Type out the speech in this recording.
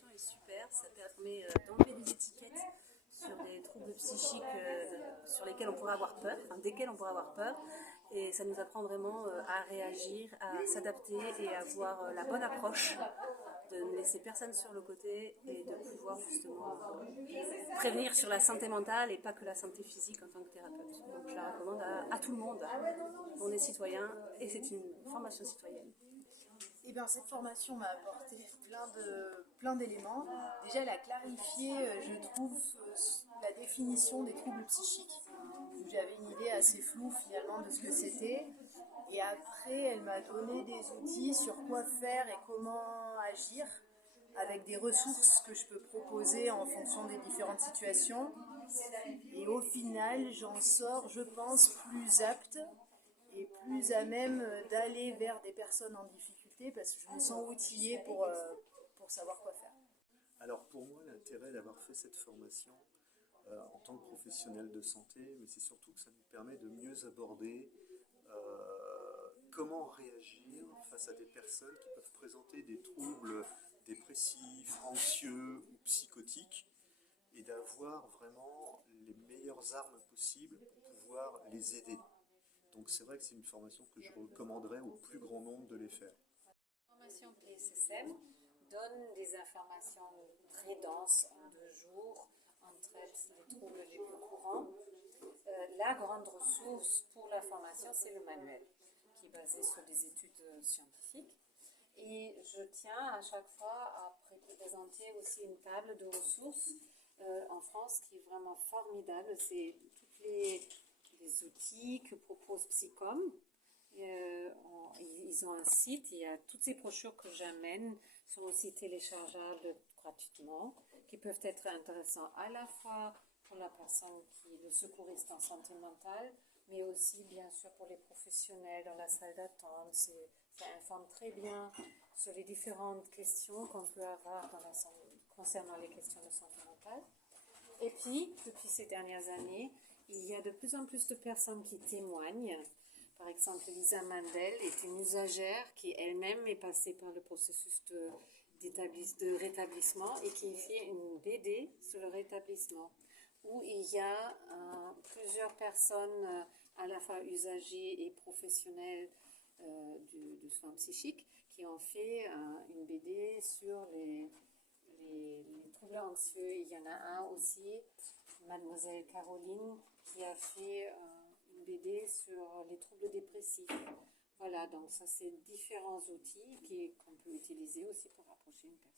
formation est super, ça permet d'enlever des étiquettes sur des troubles psychiques sur lesquels on pourrait avoir peur, enfin, desquels on pourrait avoir peur, et ça nous apprend vraiment à réagir, à s'adapter et à avoir la bonne approche, de ne laisser personne sur le côté et de pouvoir justement prévenir sur la santé mentale et pas que la santé physique en tant que thérapeute. Donc je la recommande à tout le monde. On est citoyen et c'est une formation citoyenne. Eh bien, cette formation m'a apporté plein d'éléments. Déjà, elle a clarifié, je trouve, la définition des troubles psychiques. J'avais une idée assez floue finalement de ce que c'était. Et après, elle m'a donné des outils sur quoi faire et comment agir, avec des ressources que je peux proposer en fonction des différentes situations. Et au final, j'en sors, je pense, plus apte et plus à même d'aller vers des personnes en difficulté parce que je me sens outillée pour savoir quoi faire. Alors pour moi, l'intérêt d'avoir fait cette formation en tant que professionnel de santé, mais c'est surtout que ça nous permet de mieux aborder comment réagir face à des personnes qui peuvent présenter des troubles dépressifs, anxieux ou psychotiques, et d'avoir vraiment les meilleures armes possibles pour pouvoir les aider. Donc c'est vrai que c'est une formation que je recommanderais au plus grand nombre de les faire. La formation PSSM donne des informations très denses en 2 jours. On traite les troubles les plus courants. La grande ressource pour la formation, c'est le manuel, qui est basé sur des études scientifiques. Et je tiens à chaque fois à présenter aussi une table de ressources en France qui est vraiment formidable. C'est tous les outils que propose Psycom. Ils ont un site, il y a toutes ces brochures que j'amène sont aussi téléchargeables gratuitement, qui peuvent être intéressants à la fois pour la personne qui est le secouriste en santé mentale, mais aussi bien sûr pour les professionnels dans la salle d'attente. Ça informe très bien sur les différentes questions qu'on peut avoir concernant les questions de santé mentale. Et puis, depuis ces dernières années, il y a de plus en plus de personnes qui témoignent. Par exemple, Lisa Mandel est une usagère qui elle-même est passée par le processus de rétablissement et qui fait une BD sur le rétablissement, où il y a plusieurs personnes, à la fois usagers et professionnels du soin psychique, qui ont fait une BD sur les troubles anxieux. Il y en a un aussi, Mademoiselle Caroline, qui a fait une BD sur les troubles dépressifs. Voilà, donc ça c'est différents outils qu'on peut utiliser aussi pour approcher une personne.